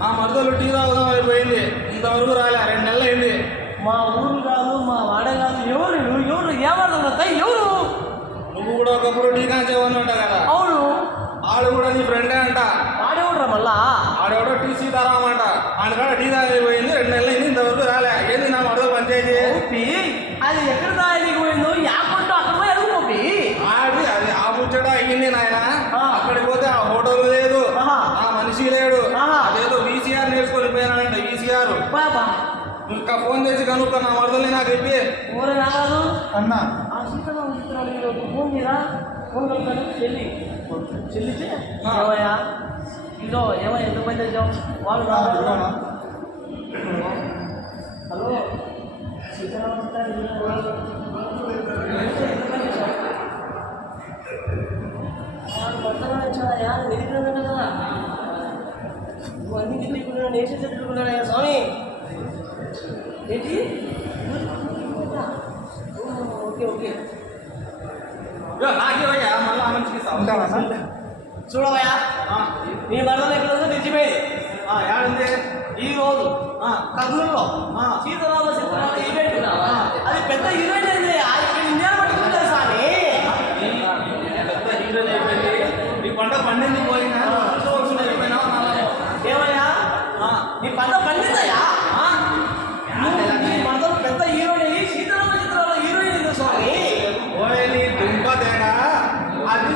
నా మరదలు టీ తాగుదాం అయిపోయింది. ఇంతవరకు రాలే రెండు నెలలు అయింది మా ఊరు కాదు మా వాడ కాదు ఎవరు ఎవరు ఏమన్నా ఎవరు? నువ్వు కూడా ఒకప్పుడు టీ కాంచేవని ఉంటా కదా. అవును. ఆడు కూడా నీ ఫ్రెండే అంట. వాడేవుడ్రా మళ్ళా? ఆడెవడో టీ సీతారాం అంట ఆయన కాడ టీ తాగిపోయింది రెండు నెలలు అయింది ఇంతవరకు రాలే. ఏంది నా మరదలు పంచాయతీ పప్పి అది ఎక్కడ దానికి పోయిందో యాకుంటూ అక్కడ పోయి అడుగు పప్పి ఆడి అది ఆ ముచ్చట అయ్యింది నాయన. అక్కడికి పోతే ఆ హోటల్ లేదు. ఆ మనిషి లేడు. వీసీఆర్ బాబా ఇంకా ఫోన్ చేసి కనుక్కో నా మరదల్ని నాకు చెప్పి ఊరే నాగాదు అన్నా ఆ సీతరామ చిత్రాలు మీరు ఒక ఫోన్ చేయరా ఫోన్ కలుగుతాను చెల్లి చెల్లితే ఆ. ఏమయ్యా ఇదో ఏమయ్యా ఎంత పని తెచ్చావు వాళ్ళు ఆ, రావాలి. ఇదిగోనా? హలో సీతారామ చిత్రాలు నేషన్ తిట్టుకున్నాడయ్యా స్వామి. ఏంటి? Okay okay. ఇగో నాకేమయ్యా మళ్ళీ ఆ మనిషికి? చూడవయ్యా ఆ, నీ మరణం ఎక్కడ ఉందో ఆ, ఏడుంది? ఈ రోజు. ఆ, కర్నూలులో. ఆ. సీతారామ చిత్రాల ఈవెంట్ అది పెద్ద ఈవెంట్ అయింది అది ఇక్కడ ఇండియాలో పట్టుకుంటుంది స్వామి. పెద్ద హీరోయిన్ అయిపోయింది నీ పంట పండింది పోయినా నీ పంట పండిందయ్యా ఆ, నువ్వు నీ పంటలు పెద్ద హీరోయిన్ చిత్రాల అయింది స్వామి. దుంప తేడా అది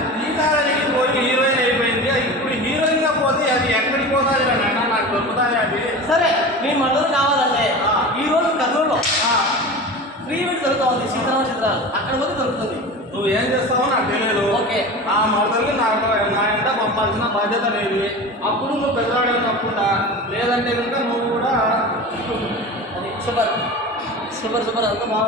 పోయి హీరోయిన్ అయిపోయింది. ఇప్పుడు హీరోయిన్గా పోతే అది ఎక్కడికి పోతుంది నాకు దొరుకుతాయి అది. సరే నీ మండలు కావాలంటే ఆ. ఈ రోజు కర్నూలులో ఆ, ఫ్రీ ఈవెంట్ దొరుకుతుంది సీతారామ చిత్రాలు. అక్కడ పోతే దొరుకుతుంది. నువ్వు ఏం చేస్తావో నాకు తెలియదు. ఓకే. నా మరదల్ని నాకు చెప్పాల్సిన బాధ్యత లేదు అప్పుడు నువ్వు పెద్దవాడే తప్పకుండా లేదంటే కనుక నువ్వు కూడా సూపర్ సూపర్ సూపర్ అంతా బాగుంది